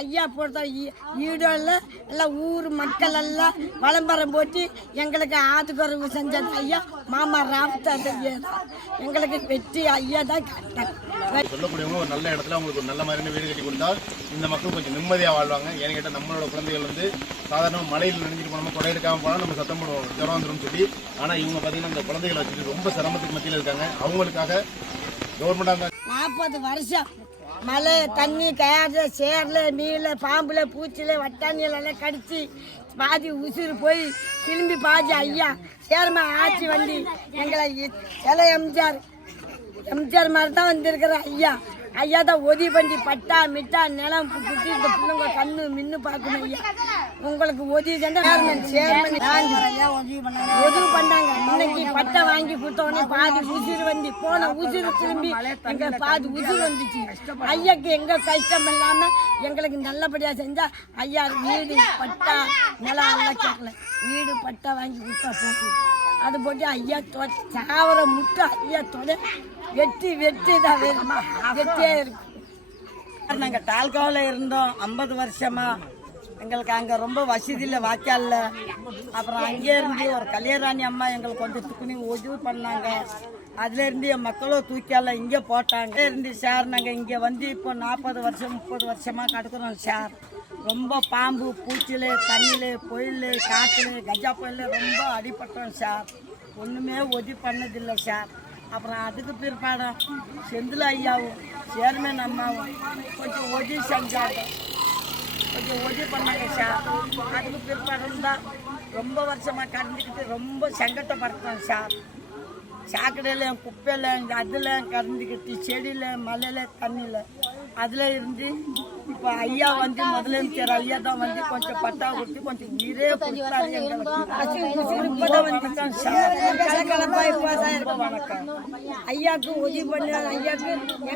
ஐயா போட்ட ஈடோல எல்லாம் ஊர் மக்கள் எல்லாம் விளம்பரம் போட்டு எங்களுக்கு ஆத்துக்குறவு செஞ்சது ஐயா மாமா ராமதாஸ் ஐயா தான். எங்களுக்கு வெற்றி ஐயா தான் சொல்லக்கூடியவங்க ஒரு நல்ல இடத்துல அவங்களுக்கு ஒரு நல்ல மாதிரியான வீடு கட்டி கொடுத்தா இந்த மக்கள் கொஞ்சம் நிம்மதியாக வாழ்வாங்க. ஏன்னு கேட்டால் நம்மளோட குழந்தைகள் வந்து சாதாரண மழையில் நினைஞ்சிட்டு போனோம், கொடை எடுக்காமல் போனால் நம்ம சத்தம் போடுவோம், ஜுரம் வந்துடும் சொல்லி. ஆனால் இவங்க பார்த்தீங்கன்னா இந்த குழந்தைகளை வச்சுட்டு ரொம்ப சிரமத்துக்கு மத்தியில் இருக்காங்க. அவங்களுக்காக கவர்மெண்டாக 40 வருஷம் மழை தண்ணி கயாத சேரில் மீனில் பாம்புல பூச்சில வட்டாணியிலெல்லாம் கடிச்சு பாதி உசுறு போய் திரும்பி பாதி ஐயா சேர்மா ஆட்சி வண்டி எங்களை எம்ஜிஆர் மாதிரி தான் வந்திருக்கிற ஐயா தான் உதவி பண்ணி பட்டா மிட்டா நிலம் குத்தி இந்த பிள்ளைங்க கண்ணு மின்னு பார்க்கணும் ஐயா. உங்களுக்கு உதவி சேர்மன் உதவி பண்ணாங்க. இன்னைக்கு பட்டை வாங்கி கொடுத்தோடனே பாதி உசுறு வந்து போன உசுறு திரும்பி எங்க பாதி உசுறு வந்துச்சு. ஐயாக்கு எங்க கஷ்டம் இல்லாம எங்களுக்கு நல்லபடியா செஞ்சா ஐயா வீடு பட்டா நிலம் எல்லாம் கேட்கல, வீடு பட்டா வாங்கி கொடுத்தா போகும். அது போட்டு ஐயா சாவர முட்டை ஐயா தொட வெட்டி தான் வெட்டியே இருக்கும். நாங்கள் தாலுகாவில் இருந்தோம் 50 வருஷமா. எங்களுக்கு அங்கே ரொம்ப வசதியில் வாய்க்காலில். அப்புறம் அங்கே இருந்து ஒரு கல்யாணி அம்மா எங்களுக்கு கொஞ்சம் துணி உதவி பண்ணாங்க. அதுலேருந்து என் மக்களும் தூக்கியால இங்கே போட்டாங்க. இருந்து சார் நாங்கள் இங்கே வந்து இப்போ 40 வருஷம் 30 வருஷமாக கிடக்குறோம் சார். ரொம்ப பாம்பு பூச்சியில் தண்ணியில் புயல் காற்றுல கஜா புயல் ரொம்ப அடிபட்டோம் சார். ஒன்றுமே உதவி பண்ணதில்லை சார். அப்புறம் அதுக்கு பிற்பாடம் செந்தில் ஐயாவும் சேர்மன் அம்மாவும் கொஞ்சம் உதவி செஞ்சாங்க, கொஞ்சம் உதவி பண்ணாங்க சார். அதுக்கு பிற்பாடம் தான் ரொம்ப வருஷமாக கறந்துக்கிட்டு ரொம்ப சங்கடப்படுத்தோம் சார். சாக்கடையில் குப்பையில் அதில் கறந்துக்கிட்டு செடியில் மலையில் தண்ணியில் அதில் இருந்து இப்போ ஐயா வந்து முதலமைச்சர் ஐயா தான் வந்து கொஞ்சம் பட்டா கொடுத்து கொஞ்சம் உயிரே கொடுத்தாரு எங்களுக்கு. வணக்கம். ஐயாவுக்கு உதவி பண்ண ஐயாவுக்கு எங்க